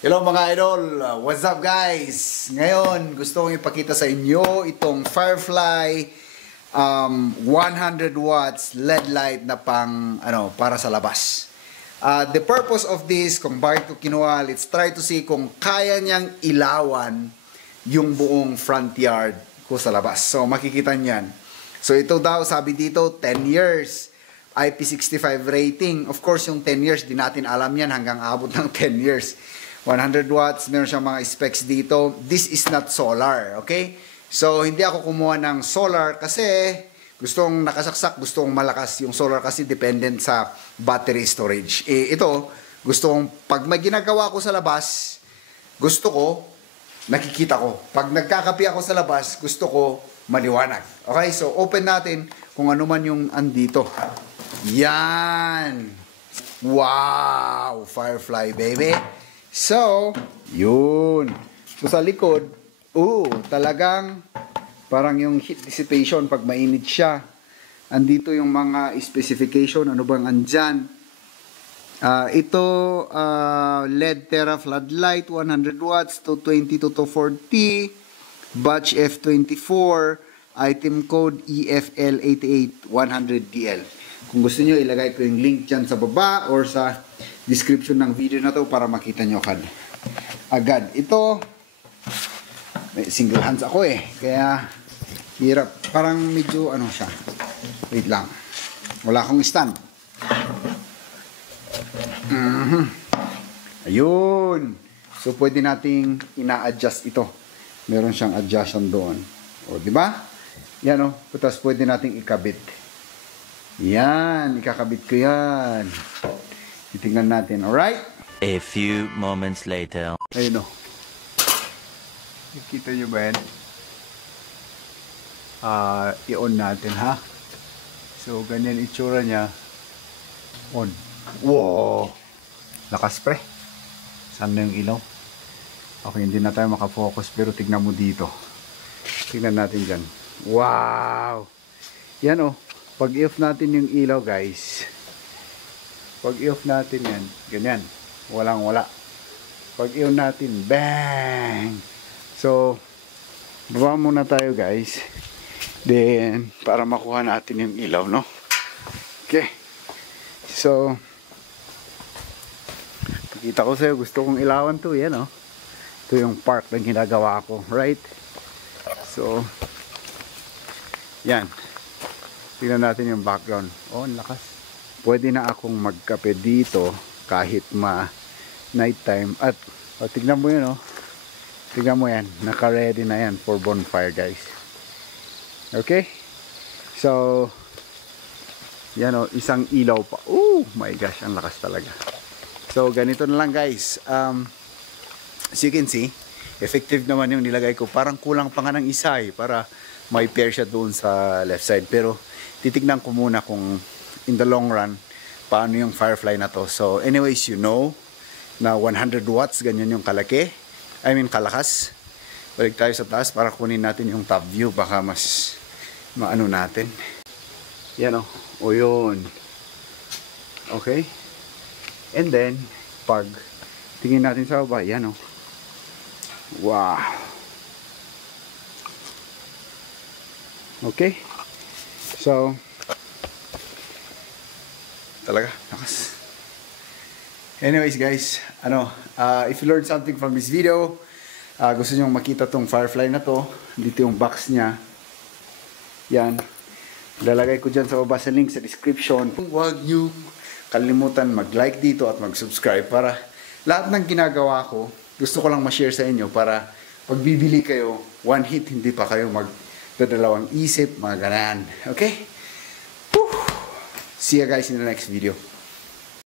Hello mga idol! What's up guys? Ngayon, gusto kong ipakita sa inyo itong Firefly 100 watts LED light na para sa labas. The purpose of this, kung bakit ko kinuha, let's try to see kung kaya niyang ilawan yung buong front yard ko sa labas. So makikita niyan. So ito daw, sabi dito, 10 years. IP65 rating. Of course, yung 10 years, di natin alam yan hanggang abot ng 10 years. 100 watts, meron siyang mga specs dito. This is not solar, okay? So, hindi ako kumuha ng solar kasi gustong nakasaksak, gustong malakas. Yung solar kasi dependent sa battery storage. Ito, gustong, pag may ginagawa ko sa labas, gusto ko, nakikita ko. Pag nagkakapi ako sa labas, gusto ko maliwanag. Okay, so open natin kung ano man yung andito. Yan! Wow! Firefly, baby! So, yun. So, sa likod, talagang parang yung heat dissipation pag mainit siya. Andito yung mga specification, ano bang andyan. Ito, LED Terra floodlight, 100 watts to 20 to 240, batch F24, item code EFL88-100DL. Kung gusto nyo, ilagay ko yung link dyan sa baba or sa description ng video na to para makita nyo agad. Ito, may single hands ako kaya hirap. Parang medyo ano siya. Wait lang. Wala akong stand. Ayun. So, pwede nating ina-adjust ito. Meron siyang adjustment doon. O, di ba? Yan Tapos pwede nating ikabit. Yan. Ikakabit ko yan. Titingnan natin, alright? A few moments later. Ayun Nakikita nyo ba yan? I-on natin, ha? So, ganyan itsura niya. On. Wow! Lakas, pre. Saan na yung ilaw? Okay, hindi na tayo makafocus, pero tignan mo dito. Tignan natin dyan. Wow! Yan Pag i-off natin yung ilaw, guys. Pag i-off natin yan, ganyan. Walang-wala. Pag i-on natin, bang! So, baba muna tayo, guys. Then, para makuha natin yung ilaw, no? Okay. So, pakita ko sa'yo, gusto kong ilawan to, yan, Ito yung park na ginagawa ko, right? So, yan. Tingnan natin yung background. Ang lakas. Pwede na akong magkape dito kahit night time. At tignan mo yun tignan mo yan, naka-ready na yan for bonfire, guys. Okay, so yan isang ilaw pa. Oh my gosh, ang lakas talaga. So ganito na lang, guys. As you can see, effective naman yung nilagay ko. Parang kulang pa nga ng isa para may pair siya doon sa left side. Pero titignan ko muna kung in the long run, paano yung Firefly na to. So, anyways, na 100 watts, ganyan yung kalaki. I mean, kalakas. Balik tayo sa taas para kunin natin yung top view. Baka mas maano natin. Yan yun. Okay. And then, pag tingin natin sa baba, yan Wow. Okay. So, talaga, lakas. Anyways, guys, if you learned something from this video, gusto nyo makita tong Firefly na to, dito yung box niya. Yan. Lalagay ko dyan sa baba sa link sa description. Huwag nyo kalimutan mag-like dito at mag-subscribe para lahat ng ginagawa ko, gusto ko lang ma-share sa inyo para pag bibili kayo, one hit, hindi pa kayo magdadalawang isip, mga ganaan. Okay? Whew. See you guys in the next video.